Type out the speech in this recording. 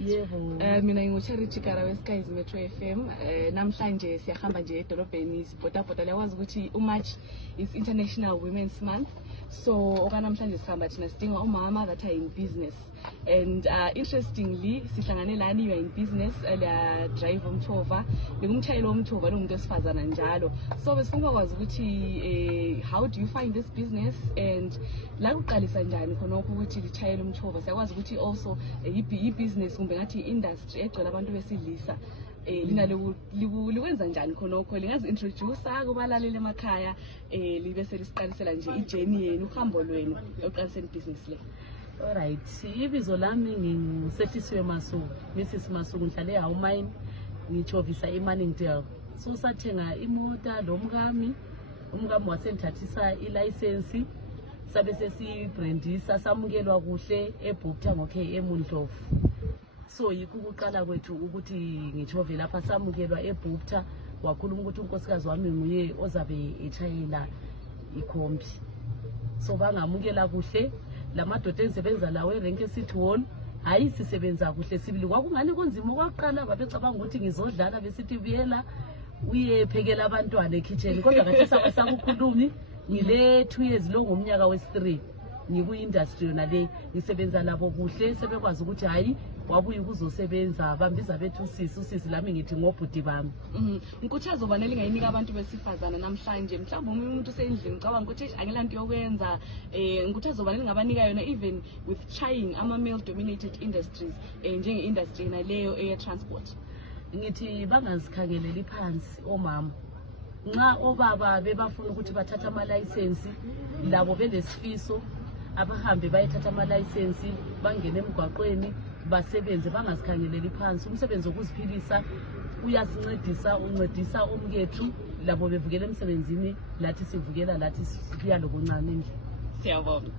Yebo. Mina ngingu-Charity Gara weSky's Metro FM. Namhlanje siyahamba nje edolobheni sibhodabhoda. Liyawazi ukuthi uMarch is International Women's Month. So okanamhlanje sihamba thina sidinga umama that are in business. And interestingly sihlangane lani, you are in business, drive umthova, ngumtshayeli womthova lo muntu esifazana njalo. So besifuna ukwazi ukuthi how do you find this business and la kuqalisa njani khonokho ukuthi litshayele umthova. Siyakwazi ukuthi also i-business kumbe ngathi industry egcwele abantu besilisa lina likwenza njani khonokho, lingazi introduce kubalaleli emakhaya libe selisiqalisela nje ijourney yenu, uhambo lwenu yokuqalisela business le. Alright, ibizo lami nginguSehlisiwe Masuku, Mrs Masuku, ngihlale eHowmine, ngichovisa eManningdale. So sathenga imota lo umkami wasenthathisa ilicense, sabe sesibrandisa, samukelwa kuhle eBookta ngoKM Ndlovu. So yikho ukuqala kwethu ukuthi ngichovela lapha, samukelwa eBookta, wakhuluma ukuthi unkosikazi wami nguye ozabe etshayela ikhombi. So bangamukela kuhle, lamadoda engisebenza lawo erenke City Hall, hayi sisebenza kuhle sibili. Kwakungani konzima okwaqala, babecabanga ukuthi ngizodlala, besithi buyela uyephekela abantwana ekitchen, kodwa kahle sakukhulumi. Ngile 2 years lo ngomnyaka wesi3 ngiku-industry yona le, ngisebenza nabo kuhle, sebekwazi ukuthi hayi wabuye ukuzosebenza, bambiza bethu usisi lami ngithi ngobhuti bami. Inkuthazo bani elingayinika abantu besifazana namhlanje, mhlawumbe umuntu usendlini ucabanga ukuthi angilanto yokwenza, inkuthazo bani elingabanika yona even with trying ama-male dominated industries njenge-industry yena leyo eye-transport? Ngithi bangazikhangeleli phansi omama. Nxa obaba bebafuna ukuthi bathatha ama-license, labo belesifiso abahambe bayethatha ama-license, bangene emgwaqweni basebenze, bangazikhangeleli phansi. Umsebenzi wokuziphilisa uyasincedisa, uncedisa umkethu, labo bevukela emsebenzini, lathi sivukela, lathi sibuya lokuncane endlini. Siyabonga.